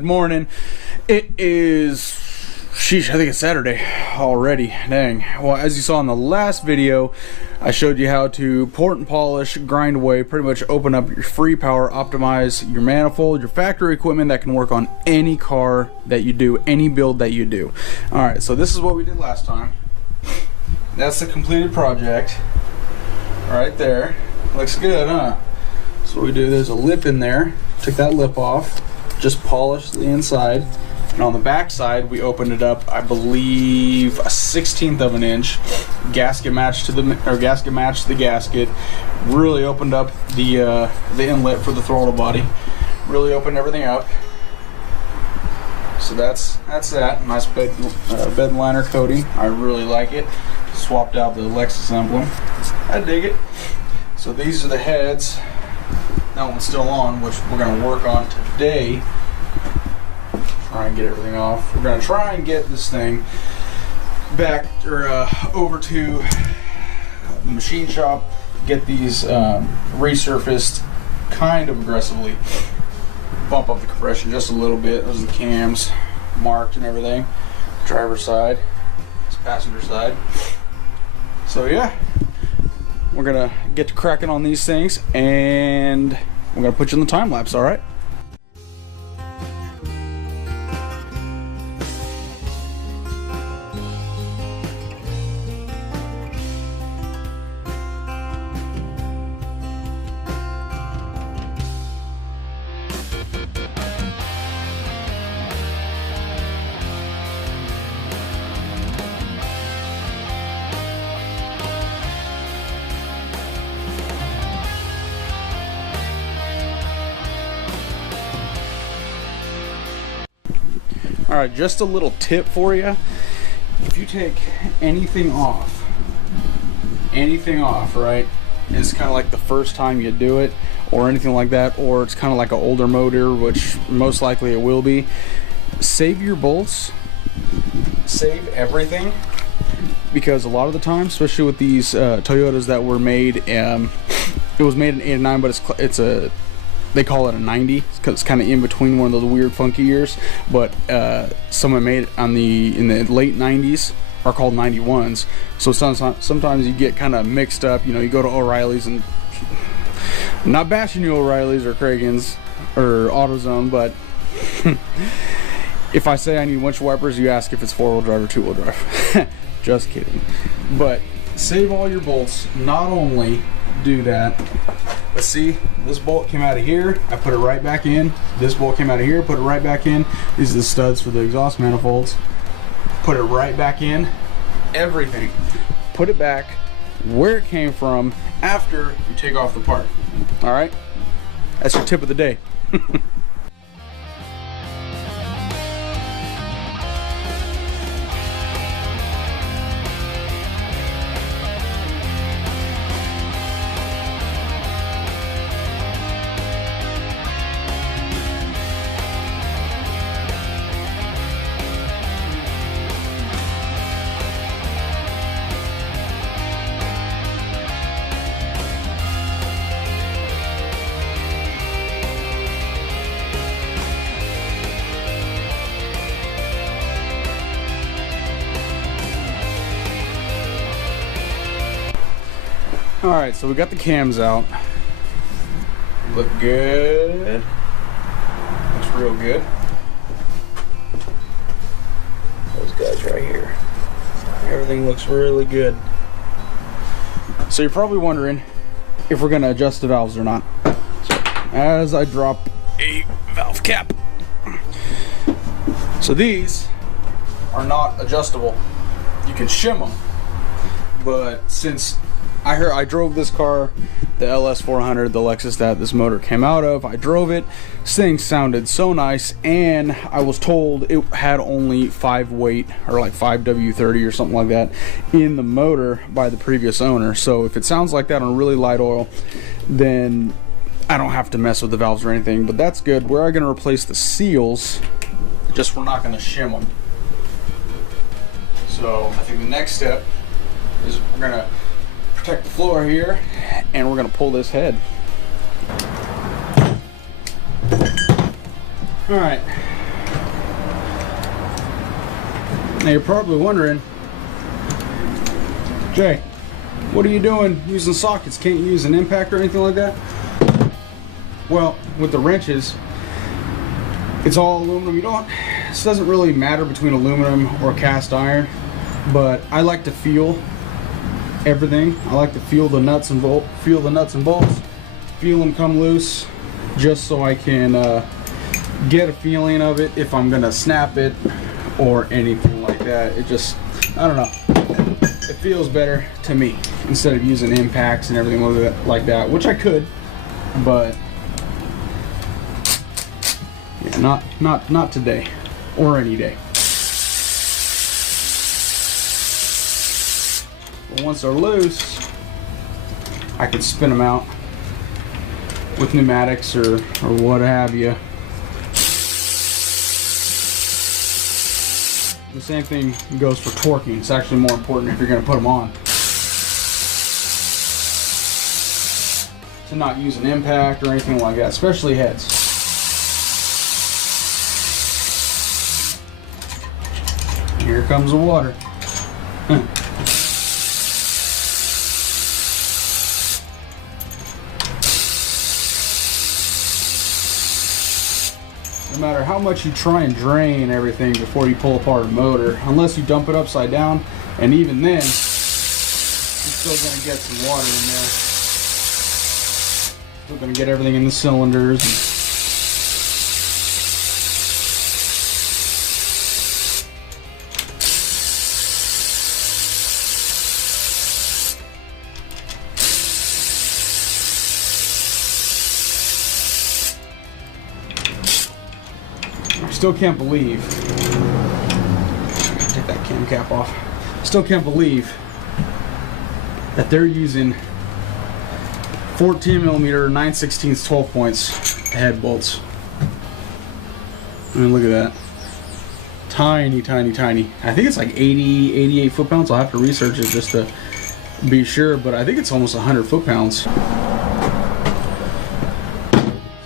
Good morning. It is, sheesh, I think it's Saturday already. Dang. Well, as you saw in the last video, I showed you how to port and polish, grind away, pretty much open up your free power, optimize your manifold, your factory equipment that can work on any car that you do, any build that you do. Alright, so this is what we did last time. That's the completed project right there. Looks good, huh? So what we do, there's a lip in there. Took that lip off, just polished the inside, and on the back side we opened it up, I believe a 1/16 of an inch, gasket matched to the gasket. Really opened up the inlet for the throttle body. Really opened everything up. So that's that. Nice bed liner coating. I really like it. Swapped out the Lexus emblem. I dig it. So these are the heads. That one's still on, which we're going to work on today. Try and get everything off. We're going to try and get this thing back or over to the machine shop. Get these resurfaced kind of aggressively. Bump up the compression just a little bit. Those are the cams marked and everything. Driver's side, this passenger side. So yeah, we're gonna get to cracking on these things, and we're gonna put you in the time lapse. All right. Alright, just a little tip for you. If you take anything off, right, it's kind of like the first time you do it, or anything like that, or it's kind of like an older motor, which most likely it will be, save your bolts, save everything, because a lot of the time, especially with these Toyotas that were made, it was made in '89, but they call it a 90 because it's kind of in between one of those weird funky years, but someone made it in the late 90s are called 91s. So sometimes you get kind of mixed up. You know, you go to O'Reilly's, and I'm not bashing you O'Reilly's or Craigen's or AutoZone, but if I say I need windshield wipers, you ask if it's 4-wheel drive or 2-wheel drive. Just kidding. But save all your bolts. Not only do that, but see, this bolt came out of here, I put it right back in. This bolt came out of here, put it right back in. These are the studs for the exhaust manifolds. Put it right back in. Everything. Put it back where it came from after you take off the part. Alright? That's your tip of the day. Alright, so we got the cams out. Look good. Looks real good. Those guys right here. Everything looks really good. So you're probably wondering if we're going to adjust the valves or not. So as I drop a valve cap. So these are not adjustable. You can shim them. But since I drove this car, the LS400, the Lexus that this motor came out of. I drove it. This thing sounded so nice, and I was told it had only 5 weight, or like 5 W30 or something like that, in the motor by the previous owner. So if it sounds like that on really light oil, then I don't have to mess with the valves or anything. But that's good. We're going to replace the seals, just we're not going to shim them. So I think the next step is we're going to protect the floor here, and we're going to pull this head. Alright, Now you're probably wondering, Jay, what are you doing using sockets? Can't you use an impact or anything like that? Well, with the wrenches, it's all aluminum. This doesn't really matter between aluminum or cast iron, but I like to feel everything. I like to feel the nuts and bolts, feel them come loose, just so I can get a feeling of it if I'm gonna snap it or anything like that. It just, I don't know, it feels better to me instead of using impacts and everything like that, which I could, but yeah, not today or any day. But once they're loose, I can spin them out with pneumatics or what have you. The same thing goes for torquing. It's actually more important if you're going to put them on to not use an impact or anything like that, especially heads. Here comes the water. No matter how much you try and drain everything before you pull apart a motor, unless you dump it upside down, and even then, you're still going to get some water in there. Still going to get everything in the cylinders. I still can't believe, take that cam cap off, still can't believe that they're using 14mm 9/16 12 points head bolts. I mean, look at that. Tiny, tiny, tiny. I think it's like 80, 88 foot-pounds. I'll have to research it just to be sure, but I think it's almost 100 foot-pounds. Let's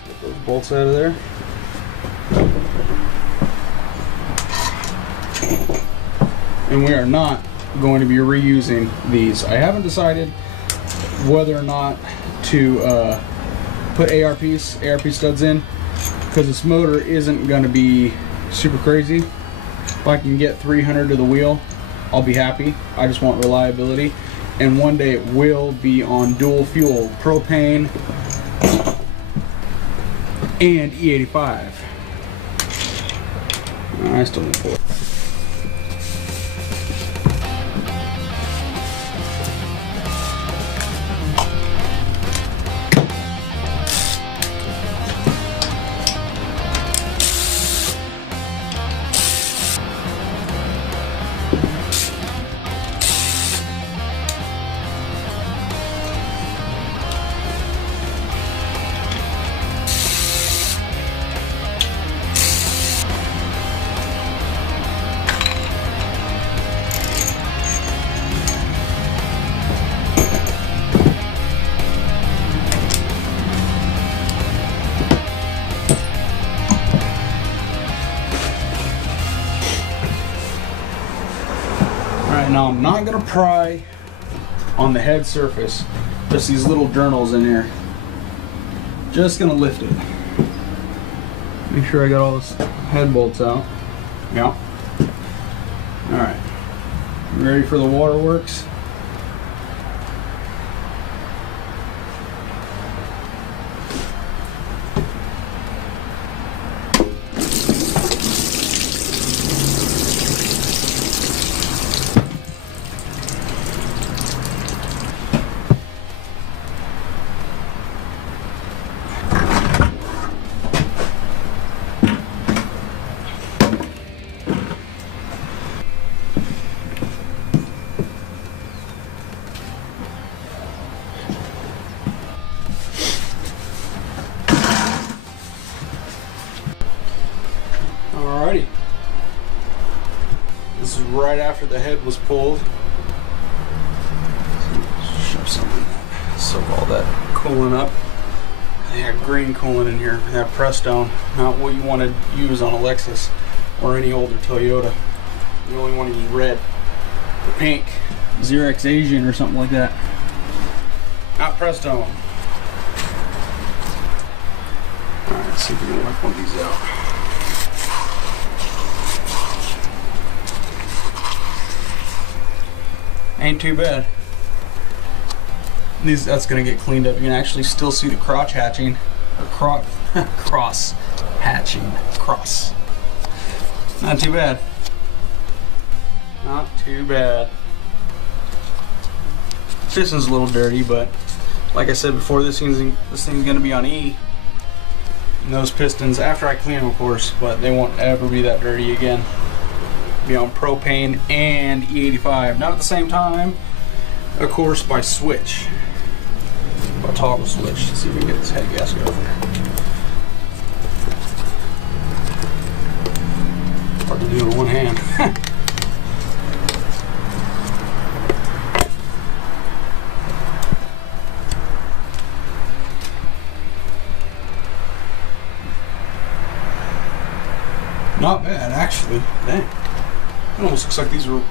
get those bolts out of there. And we are not going to be reusing these. I haven't decided whether or not to put ARP studs in, because this motor isn't going to be super crazy. If I can get 300 to the wheel, I'll be happy. I just want reliability. And one day it will be on dual fuel, propane and E85. I still need to pull it. Now I'm not going to pry on the head surface, just these little journals in here. Just going to lift it. Make sure I got all the head bolts out. Yeah. Alright. Ready for the waterworks? Alrighty. This is right after the head was pulled. Shove some in that. Soak all that coolant up. They have green coolant in here. That Prestone, not what you want to use on a Lexus or any older Toyota. You only want to use red or pink, Xerox Asian or something like that. Not Presto. Alright, let's see if we can work one of these out. Ain't too bad. That's gonna get cleaned up. You can actually still see the crotch hatching. Or cross hatching. Cross. Not too bad. Not too bad. Piston's a little dirty, but like I said before, this thing's gonna be on E. And those pistons, after I clean them, of course, but they won't ever be that dirty again. Be on propane and E85, not at the same time, of course, by switch, by toggle switch. Let's see if we can get this head gasket over there. Hard to do it with one hand. Not bad, actually. Dang. It almost looks like these were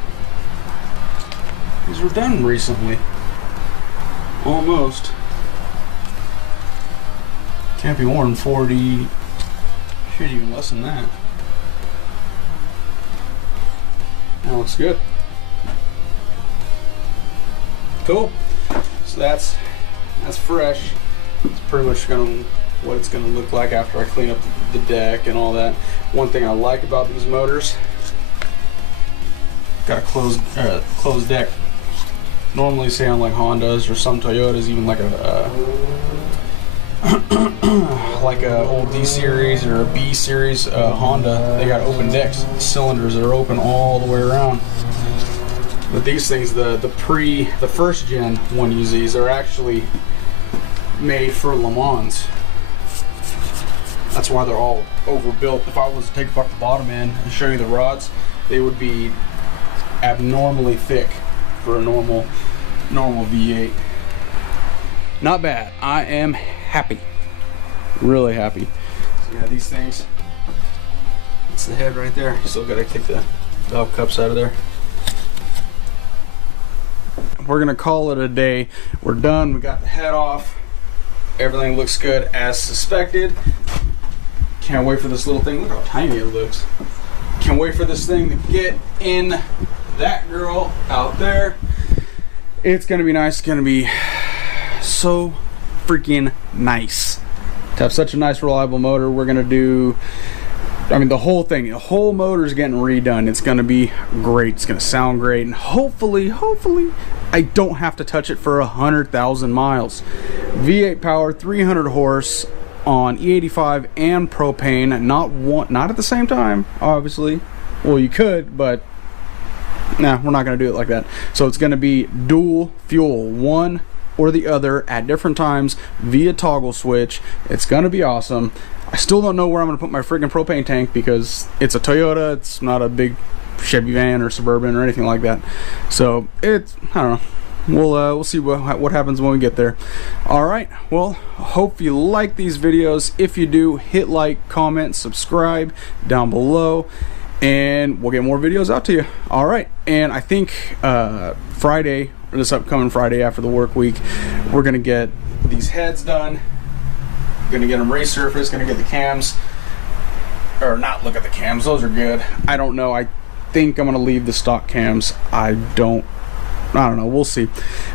done recently. Almost. Can't be more than 40. Should even less than that. That looks good. Cool. So that's fresh. It's pretty much what it's gonna look like after I clean up the deck and all that. One thing I like about these motors, got a closed deck. Normally, say on like Hondas or some Toyotas, even like a old D series or a B series Honda, they got open decks, cylinders that are open all the way around. But these things, the 1st-Gen 1UZs are actually made for Le Mans. That's why they're all overbuilt. If I was to take apart the bottom end and show you the rods, they would be abnormally thick for a normal V8. Not bad. I am happy. Really happy. So yeah, these things. That's the head right there. Still gotta take the valve cups out of there. We're gonna call it a day. We're done. We got the head off. Everything looks good as suspected. Can't wait for this little thing. Look how tiny it looks. Can't wait for this thing to get in that girl out there. It's gonna be nice. It's gonna be so freaking nice to have such a nice reliable motor. We're gonna do, I mean, the whole thing, the whole motor's getting redone. It's gonna be great. It's gonna sound great, and hopefully I don't have to touch it for 100,000 miles. V8 power, 300 horse on E85 and propane, not at the same time, obviously. Well, you could, but nah, we're not gonna do it like that. So it's gonna be dual fuel, one or the other at different times via toggle switch. It's gonna be awesome. I still don't know where I'm gonna put my freaking propane tank because it's a Toyota. It's not a big Chevy van or Suburban or anything like that. So it's, I don't know. We'll see what happens when we get there. All right. Well, hope you like these videos. If you do, hit like, comment, subscribe down below, and we'll get more videos out to you. All right. And I think Friday, or this upcoming Friday after the work week, we're gonna get these heads done. Gonna get them resurfaced. Gonna get the cams, or not look at the cams. Those are good. I don't know. I think I'm gonna leave the stock cams. I don't know, we'll see.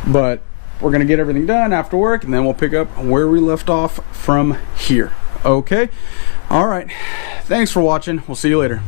But we're gonna get everything done after work, and then we'll pick up where we left off from here. Okay? All right. Thanks for watching. We'll see you later.